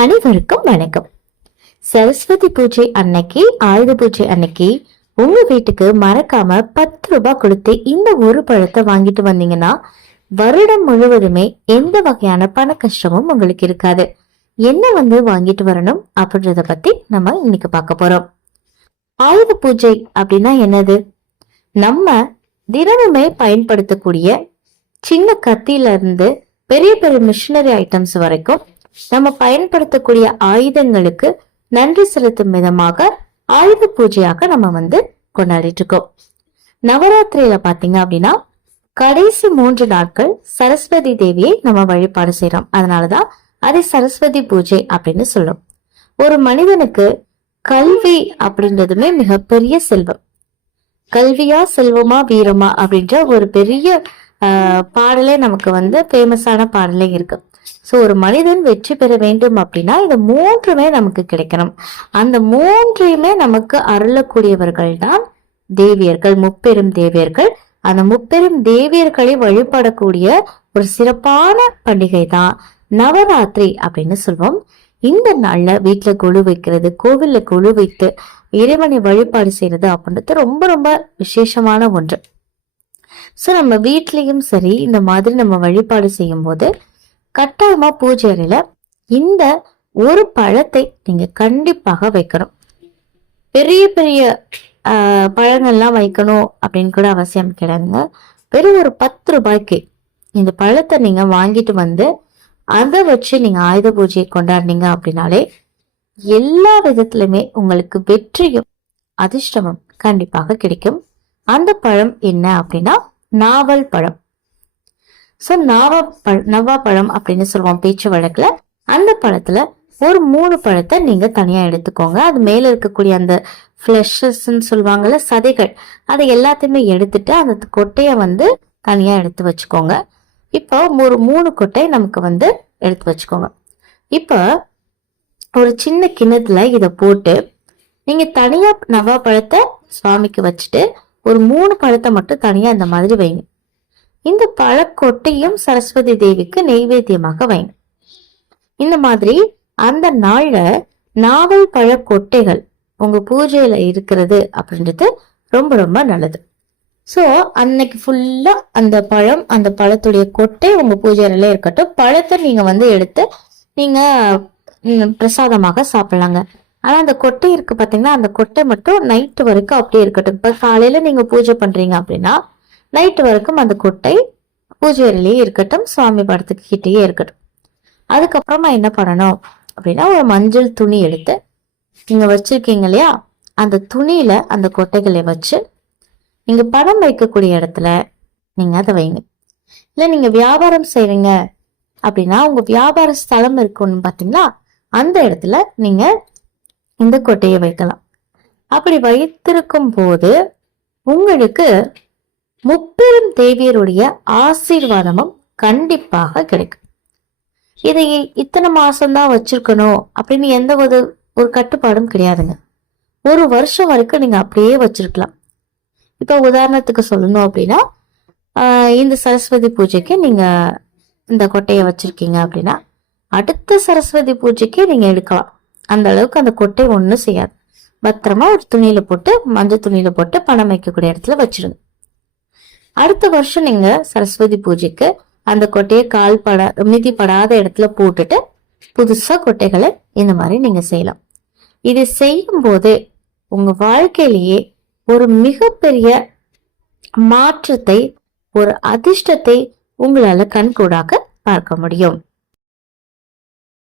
அனைவருக்கும் வணக்கம். சரஸ்வதி பூஜை அன்னைக்கு ஆயுத பூஜை அன்னைக்கு உங்க வீட்டுக்கு மறக்காம பத்து ரூபாய் கொடுத்து இந்த ஒரு பழத்தை வாங்கிட்டு வந்தீங்கன்னா வருடம் முழுவதுமே எந்த வகையான பண கஷ்டமும் உங்களுக்கு இருக்காது. என்ன வந்து வாங்கிட்டு வரணும் அப்படின்றத பத்தி நம்ம இன்னைக்கு பார்க்க போறோம். ஆயுத பூஜை அப்படின்னா என்னது? நம்ம தினமுமே பயன்படுத்தக்கூடிய சின்ன கத்தியில இருந்து பெரிய பெரிய மிஷினரி ஐட்டம்ஸ் வரைக்கும் நம்ம பயன்படுத்தக்கூடிய ஆயுதங்களுக்கு நன்றி செலுத்தும் விதமாக ஆயுத பூஜையாக நம்ம வந்து கொண்டாடிட்டு இருக்கோம் நவராத்திரியில பாத்தீங்க அப்படின்னா கடைசி மூன்று நாட்கள் சரஸ்வதி தேவியை நம்ம வழிபாடு செய்யறோம் அதனாலதான் அதை சரஸ்வதி பூஜை அப்படின்னு சொல்லும் ஒரு மனிதனுக்கு கல்வி அப்படின்றதுமே மிகப்பெரிய செல்வம். கல்வியா செல்வமா வீரமா அப்படின்ற ஒரு பெரிய பாடலே நமக்கு வந்து ஃபேமஸான பாடலே இருக்கு. ஸோ ஒரு மனிதன் வெற்றி பெற வேண்டும் அப்படின்னா இந்த மூன்றுமே நமக்கு கிடைக்கணும். அந்த மூன்றையுமே நமக்கு அருளக்கூடியவர்கள் தான் தேவியர்கள் முப்பெரும் தேவியர்கள். அந்த முப்பெரும் தேவியர்களை வழிபடக்கூடிய ஒரு சிறப்பான பண்டிகை தான் நவராத்திரி அப்படின்னு சொல்வோம். இந்த நாள்ல வீட்டுல குழு வைக்கிறது கோவில்ல குழு வைத்து இறைவனை வழிபாடு செய்யறது அப்படின்றது ரொம்ப ரொம்ப விசேஷமான ஒன்று. ஸோ நம்ம வீட்லேயும் சரி இந்த மாதிரி நம்ம வழிபாடு செய்யும் போது கட்டாயமா பூஜை அறையில் இந்த ஒரு பழத்தை நீங்க கண்டிப்பாக வைக்கணும். பெரிய பெரிய பழங்கள்லாம் வைக்கணும் அப்படின்னு கூட அவசியம் கிடையாதுங்க. வெறும் ஒரு பத்து ரூபாய்க்கு இந்த பழத்தை நீங்க வாங்கிட்டு வந்து அதை வச்சு நீங்க ஆயுத பூஜையை கொண்டாடினீங்க அப்படின்னாலே எல்லா விதத்துலையுமே உங்களுக்கு வெற்றியும் அதிர்ஷ்டமும் கண்டிப்பாக கிடைக்கும். அந்த பழம் என்ன அப்படின்னா நாவல் பழம். ஸோ நாவ பழ நவா பழம் அப்படின்னு சொல்லுவோம் பேச்சு வழக்குல. அந்த பழத்துல ஒரு மூணு பழத்தை நீங்க தனியா எடுத்துக்கோங்க. அது மேல இருக்கக்கூடிய அந்த ஃப்ளஷஸ்ன்னு சொல்லுவாங்கல்ல சதைகள் அதை எல்லாத்தையுமே எடுத்துட்டு அந்த கொட்டையை வந்து தனியா எடுத்து வச்சுக்கோங்க. இப்போ ஒரு மூணு கொட்டை நமக்கு வந்து எடுத்து வச்சுக்கோங்க. இப்போ ஒரு சின்ன கிணத்துல இதை போட்டு நீங்க தனியா நவா பழத்தை சுவாமிக்கு வச்சுட்டு ஒரு மூணு பழத்தை மட்டும் தனியா இந்த மாதிரி வைங்க. இந்த பழக்கொட்டையும் சரஸ்வதி தேவிக்கு நெய்வேத்தியமாக வைங்க. இந்த மாதிரி அந்த நாள்ல நாவல் பழக்கொட்டைகள் உங்க பூஜையில இருக்கிறது அப்படின்றது ரொம்ப ரொம்ப நல்லது. ஸோ அன்னைக்கு ஃபுல்லா அந்த பழம் அந்த பழத்துடைய கொட்டை உங்க பூஜையில இருக்கட்டும் பழத்தை நீங்க வந்து எடுத்து நீங்க பிரசாதமாக சாப்பிடலாங்க. ஆனால் அந்த கொட்டை இருக்கு பார்த்தீங்கன்னா அந்த கொட்டை மட்டும் நைட்டு வரைக்கும் அப்படியே இருக்கட்டும். இப்போ காலையில் நீங்கள் பூஜை பண்ணுறீங்க அப்படின்னா நைட்டு வரைக்கும் அந்த கொட்டை பூஜை அறையிலேயே இருக்கட்டும் சுவாமி படத்துக்கு கிட்டேயே இருக்கட்டும். அதுக்கப்புறமா என்ன பண்ணணும் அப்படின்னா ஒரு மஞ்சள் துணி எடுத்து நீங்கள் வச்சுருக்கீங்க இல்லையா? அந்த துணியில் அந்த கொட்டைகளை வச்சு நீங்கள் படம் வைக்கக்கூடிய இடத்துல நீங்கள் அதை வைங்க. இல்லை நீங்கள் வியாபாரம் செய்கிறீங்க அப்படின்னா உங்கள் வியாபார ஸ்தலம் இருக்குன்னு பார்த்தீங்கன்னா அந்த இடத்துல நீங்கள் இந்த கொட்டையை வைக்கலாம். அப்படி வைத்திருக்கும் போது உங்களுக்கு முப்பெரும் தேவியருடைய ஆசீர்வாதமும் கண்டிப்பாக கிடைக்கும். இதை இத்தனை மாசம்தான் வச்சிருக்கணும் அப்படின்னு எந்த ஒரு ஒரு கட்டுப்பாடும் கிடையாதுங்க. ஒரு வருஷம் வரைக்கும் நீங்க அப்படியே வச்சிருக்கலாம். இப்ப உதாரணத்துக்கு சொல்லணும் அப்படின்னா இந்த சரஸ்வதி பூஜைக்கு நீங்க இந்த கொட்டையை வச்சிருக்கீங்க அப்படின்னா அடுத்த சரஸ்வதி பூஜைக்கு நீங்க எடுக்கலாம். அந்த அளவுக்கு அந்த கொட்டை ஒன்றும் செய்யாது. பத்திரமா ஒரு துணியில போட்டு மஞ்சள் துணியில போட்டு பணம் வைக்கக்கூடிய இடத்துல வச்சிருங்க. அடுத்த வருஷம் நீங்க சரஸ்வதி பூஜைக்கு அந்த கொட்டையை கால் பட மிதிப்படாத இடத்துல போட்டுட்டு புதுசா கொட்டைகளை இந்த மாதிரி நீங்க செய்யலாம். இதை செய்யும் போது உங்க வாழ்க்கையிலேயே ஒரு மிகப்பெரிய மாற்றத்தை ஒரு அதிர்ஷ்டத்தை உங்களால கண்கூடாக பார்க்க முடியும்.